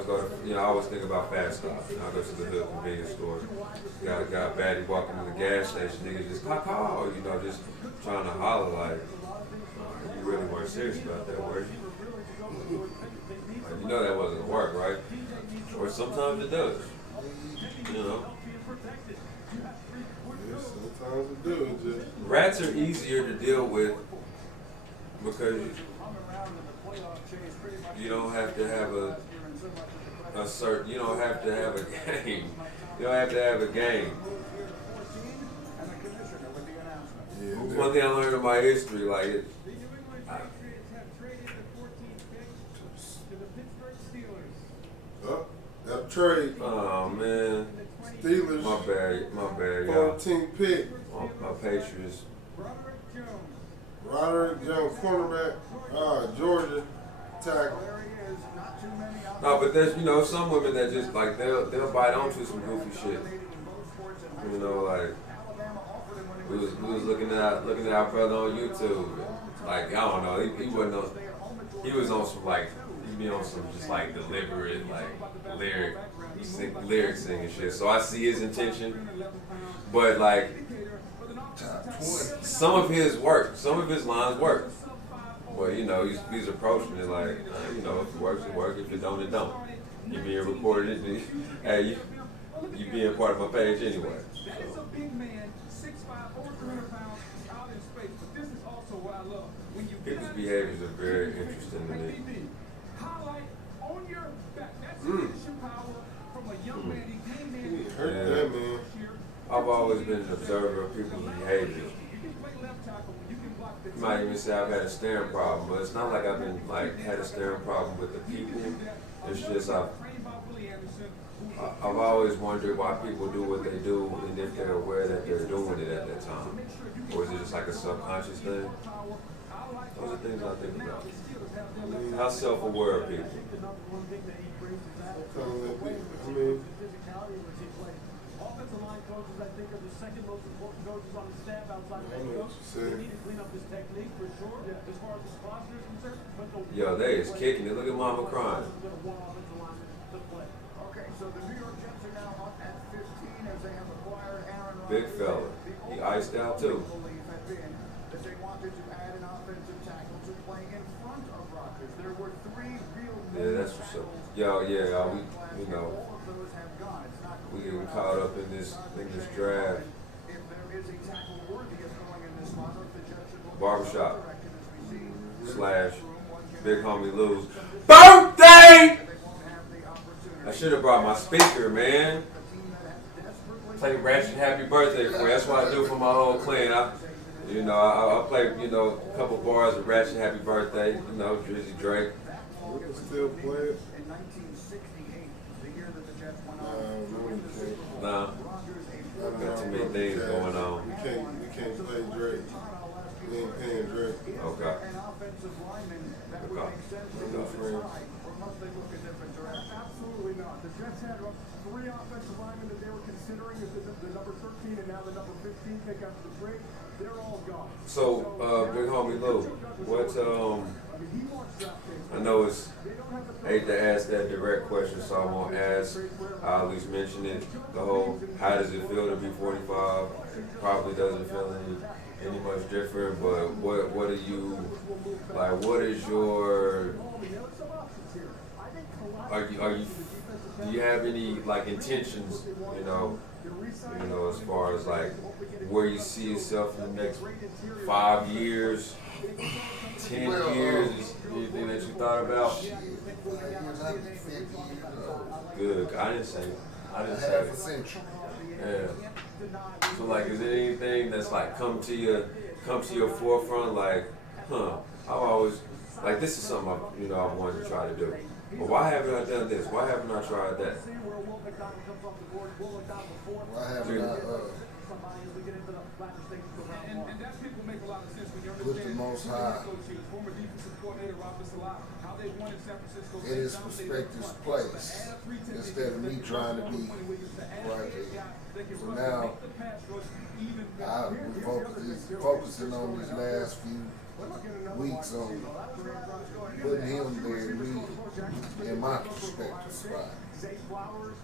always go to, I always think about Fast Stop. I go to the hood convenience store. Got a guy baddie walking to the gas station. Niggas just caw, just trying to holler like, you really weren't serious about that, were you? Like, that wasn't gonna work, right? Or sometimes it does. Yeah, sometimes it does. Rats are easier to deal with because you don't have to have you don't have to have a game. You don't have to have a game. Yeah, One thing I learned in my history, like that trade. Oh man. Steelers. My bad, y'all. 14th pick. My Patriots. Roderick Jones, cornerback. Georgia tackle. No, but there's some women that just like they'll bite onto some goofy shit. Like we was looking at our brother on YouTube. Like I don't know, he wasn't on. He was on some like he be on some just like deliberate like lyric singing shit. So I see his intention, but like some of his lines work. But he's approaching it like if it works, it works. If it don't, it don't. You being recorded, hey, you being part of my page anyway. So. People's behaviors are very interesting to me. Hurt that man. I've always been an observer of people's behavior. You might even say I've had a staring problem, but it's not like I've been had a staring problem with the people. It's just I've always wondered why people do what they do and if they're aware that they're doing it at that time. Or is it just like a subconscious thing? Those are things I think about. How self-aware are people? I mean, offensive line coaches, I think, are the second most important coaches on the staff outside of I know what you're They saying. need to clean up his technique for sure, as far as his posture is concerned. But Yo, they is kicking it. Look at Mama crying. Okay, so the New York Jets are now up at 15 as they have acquired Aaron Rodgers. Big fella. He iced out too. That they wanted to add an offensive tackle to play in front of Rodgers. There were three real. Yeah, that's what's up. Yo, yeah, we getting caught up in this draft. Barbershop / Big Homie Lou's birthday. I should have brought my speaker, man. Play Ratchet Happy Birthday for you. That's what I do for my whole clan. I play a couple bars of Ratchet Happy Birthday. Drizzy Drake. we can still play it. In 1968, the year that the Jets went on. No, we can't. Nah, got too many things going on. We can't play Drake. We ain't paying Drake. Okay. An offensive lineman that would Okay. make sense We for no the friends. side, or must they look a different direction? Absolutely not. The Jets had three offensive linemen that they were considering as the number 13 and now the number 15 pick after the trade. They're all gone. So, Big Homie Lou, what I know it's hate to ask that direct question, so I won't ask. I'll at least mention it. The whole, how does it feel to be 45? Probably doesn't feel any much different. But what are you like? What is your? Are you? Do you have any like intentions? As far as like where you see yourself in the next 5 years, 10 years? Is anything that you thought about? Good. I didn't say. Half a century. Yeah. So like, is there anything that's like come to your forefront? Like, I've always like this is something I've wanted to try to do. But why haven't I done this? Why haven't I tried that? Why haven't I put the Most High in his prospective place instead of me trying to be right there? So now I'm focusing on these last few weeks on putting him there, me in my prospective spot,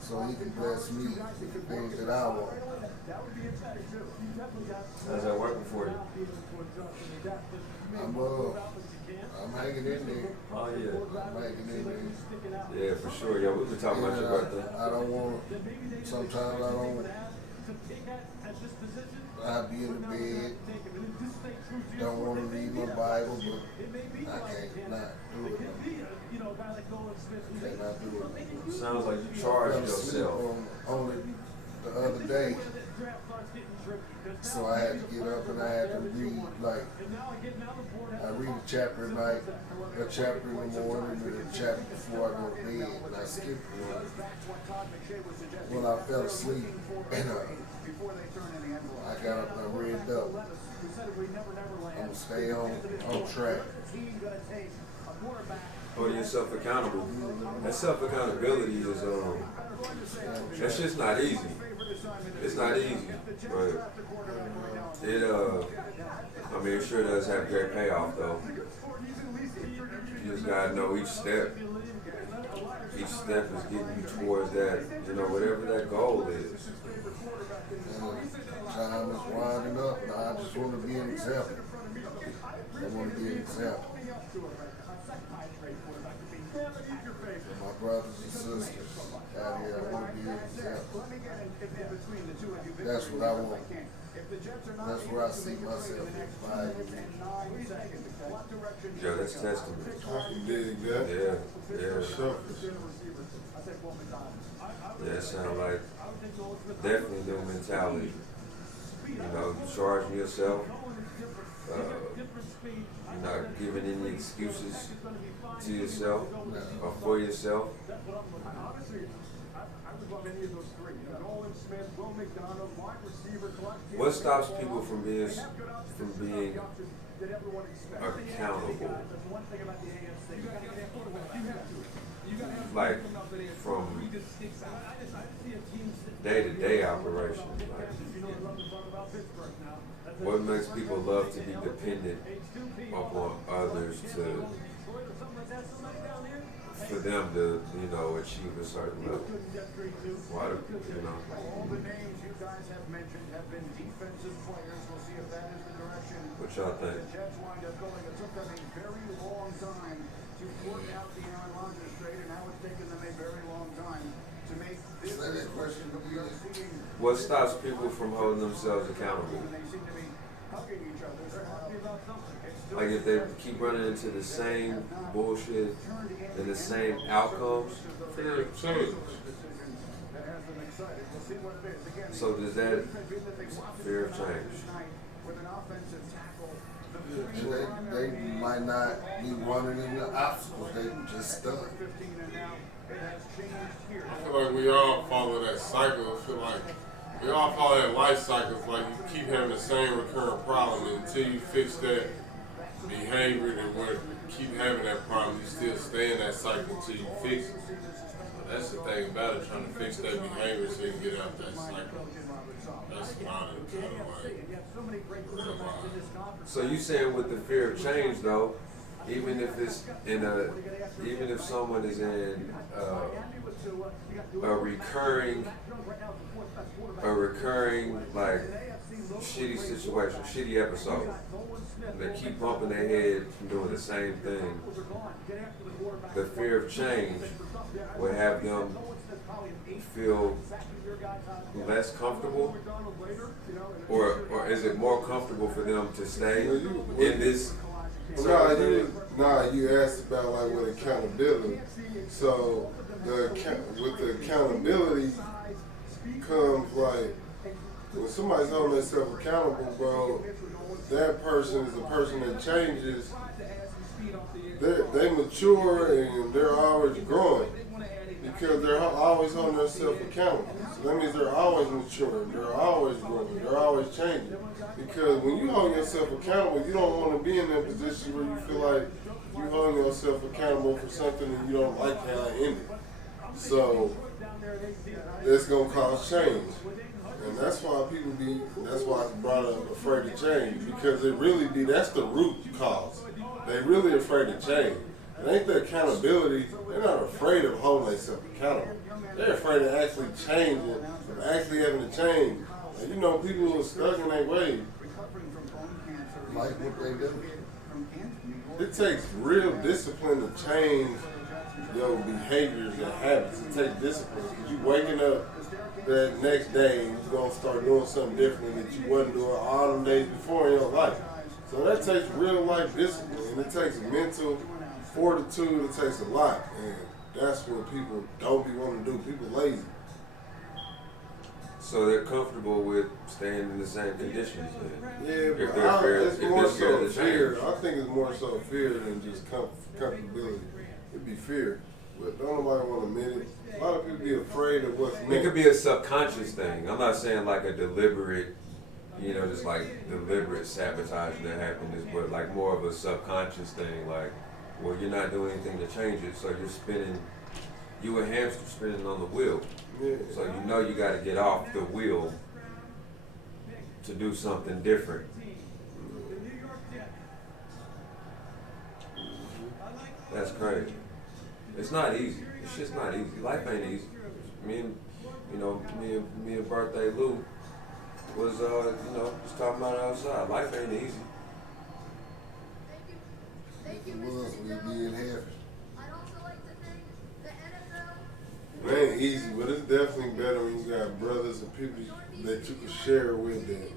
so he can bless me with the things that I want. How's that working for you? I'm hanging in there. Oh yeah. I'm hanging in there. Yeah, for sure. Yeah, we've been talking about you about that. I don't want. Sometimes I don't. I be in the bed. Don't want to read my Bible, but I can't not do it. I cannot do it. Sounds like you charged I fell asleep yourself. on it the other day, so I had to get up and I had to read, like, I read a chapter at night, a chapter in the morning, and a chapter before I go to bed, and I skipped one when I fell asleep, and I got up and I read up. I'm gonna stay on track. Hold yourself accountable. That self accountability is that's just not easy. It's not easy, but it I mean, it sure does have great payoff though. You just gotta know each step is getting you towards that, whatever that goal is. And time is winding up, and I just want to be an example. I want to be an example for my brothers and sisters out here. I want to be an example. That's what I want. That's where I see myself in 5 years. Yeah, that's testament. I can dig that. Yeah. Sure. Yeah, it sounds like definitely new mentality. You charging yourself. You're not giving any excuses to yourself or for yourself. What stops people from being accountable? Like from day-to-day operations. Like, what makes people love to be dependent upon others for them to, achieve a certain level? Why do All the names you guys have mentioned have been defensive players. We'll see if that is the direction What y'all think? the Jets wind up going. It took them a very long time to work out the Aaron Rodgers trade, and now it's taken them a very long time to make this question that we are seeing. What stops people from holding themselves accountable? They seem to be hugging each other. They're happy about something. Like if they keep running into the same bullshit and the same outcomes, Fear of change. so does that fear of change? They might not be running into obstacles, they just stuck. I feel like we all follow that cycle. I feel like we all follow that life cycle. It's like you keep having the same recurrent problem, and until you fix that behavior and keep having that problem, you still stay in that cycle until you fix it. So that's the thing about it, trying to fix that behavior so you can get out that cycle. That's not So you saying with the fear of change though, even if someone is in a recurring like shitty situation, shitty episode, and they keep bumping their head from doing the same thing, the fear of change will have them feel less comfortable, or is it more comfortable for them to stay in this? You asked about like with accountability. So with the accountability comes like when somebody's holding themselves accountable, bro. That person is a person that changes. They mature and they're always growing because they're always holding themselves accountable. So that means they're always maturing, they're always growing, they're always changing. Because when you hold yourself accountable, you don't want to be in that position where you feel like you're holding yourself accountable for something and you don't like how it ended. So that's going to cause change. And that's why that's why I brought up afraid to change, because it really be, that's the root cause. They really afraid to change. It ain't the accountability, they're not afraid of holding themselves accountable. They're afraid of actually changing, of actually having to change. And you know, people who are stuck in their ways. Like what they do. It takes real discipline to change your behaviors and habits. It takes discipline. Because you waking up that next day and you're going to start doing something different that you wasn't doing all them days before in your life. So that takes real life discipline, and it takes mental fortitude. It takes a lot. And that's what people don't be wanting to do. People lazy. So they're comfortable with staying in the same conditions then. Yeah, If but they're afraid- it's if more they're scared so of the fear. change. I think it's more so fear than just comfortability. It'd be fear. But don't nobody want to admit it. A lot of people be afraid of what's It next. could be a subconscious thing. I'm not saying like a deliberate, just like deliberate sabotage that happens, but like more of a subconscious thing. Like, well, you're not doing anything to change it, so you're spinning. You a hamster spinning on the wheel. Yeah. So you know you got to get off the wheel to do something different. That's crazy. It's not easy. It's just not easy. Life ain't easy. Me and Birthday Lou was, just talking about it outside. Life ain't easy. It was with being happy. It ain't easy, but it's definitely better when you got brothers and people that you can share with that,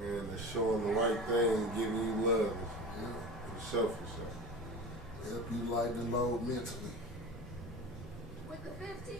man, that's showing the right thing and giving you love. Yeah. For sure, for sure. Help you lighten the load mentally. With the 15